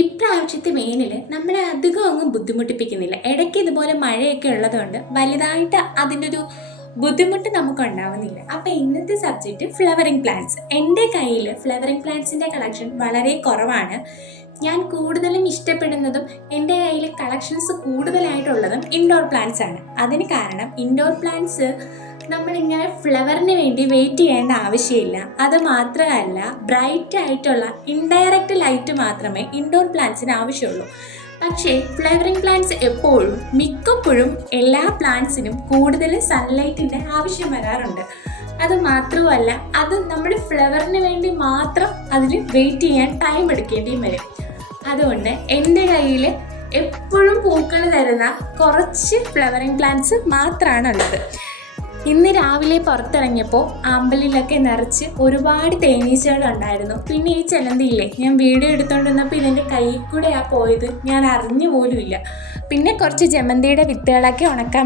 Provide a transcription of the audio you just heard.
ഇപ്രാവശ്യത്തെ വേനൽ നമ്മളെ അധികം അങ്ങ് ബുദ്ധിമുട്ടിപ്പിക്കുന്നില്ല. ഇടയ്ക്ക് ഇതുപോലെ മഴയൊക്കെ ഉള്ളതുകൊണ്ട് വലുതായിട്ട് അതിൻ്റെ ഒരു ബുദ്ധിമുട്ട് നമുക്കുണ്ടാവുന്നില്ല. അപ്പോൾ ഇന്നത്തെ സബ്ജക്റ്റ് ഫ്ലവറിങ് പ്ലാന്റ്സ്. എൻ്റെ കയ്യിൽ ഫ്ലവറിങ് പ്ലാന്റ്സിൻ്റെ കളക്ഷൻ വളരെ കുറവാണ്. ഞാൻ കൂടുതലും ഇഷ്ടപ്പെടുന്നതും എൻ്റെ കയ്യിൽ കളക്ഷൻസ് കൂടുതലായിട്ടുള്ളതും ഇൻഡോർ പ്ലാന്റ്സ് ആണ്. അതിന് കാരണം ഇൻഡോർ പ്ലാന്റ്സ് നമ്മളിങ്ങനെ ഫ്ലവറിന് വേണ്ടി വെയിറ്റ് ചെയ്യേണ്ട ആവശ്യമില്ല. അത് മാത്രമല്ല, ബ്രൈറ്റ് ആയിട്ടുള്ള ഇൻഡയറക്റ്റ് ലൈറ്റ് മാത്രമേ ഇൻഡോർ പ്ലാന്റ്സിന് ആവശ്യമുള്ളൂ. പക്ഷേ ഫ്ലവറിങ് പ്ലാന്റ്സ് എപ്പോഴും മിക്കപ്പോഴും എല്ലാ പ്ലാന്റ്സിനും കൂടുതൽ സൺലൈറ്റിൻ്റെ ആവശ്യം വരാറുണ്ട്. അത് മാത്രമല്ല, അത് നമ്മുടെ ഫ്ലവറിന് വേണ്ടി മാത്രം അതിന് വെയിറ്റ് ചെയ്യാൻ ടൈം എടുക്കേണ്ടിയും വരും. അതുകൊണ്ട് എൻ്റെ കയ്യിൽ എപ്പോഴും പൂക്കൾ തരുന്ന കുറച്ച് ഫ്ലവറിങ് പ്ലാന്റ്സ് മാത്രമാണ് ഉള്ളത്. ഇന്ന് രാവിലെ പുറത്തിറങ്ങിയപ്പോൾ അമ്പലിലൊക്കെ നിറച്ച് ഒരുപാട് തേനീച്ചകളുണ്ടായിരുന്നു. പിന്നെ ഈ ചെലന്തിയില്ലേ, ഞാൻ വീഡിയോ എടുത്തുകൊണ്ടിരുന്നപ്പോൾ ഇതിൻ്റെ കയ്യിൽ കൂടെ പോയത് ഞാൻ അറിഞ്ഞു പോലുമില്ല. പിന്നെ കുറച്ച് ജമന്തിയുടെ വിത്തുകളൊക്കെ ഉണക്കാൻ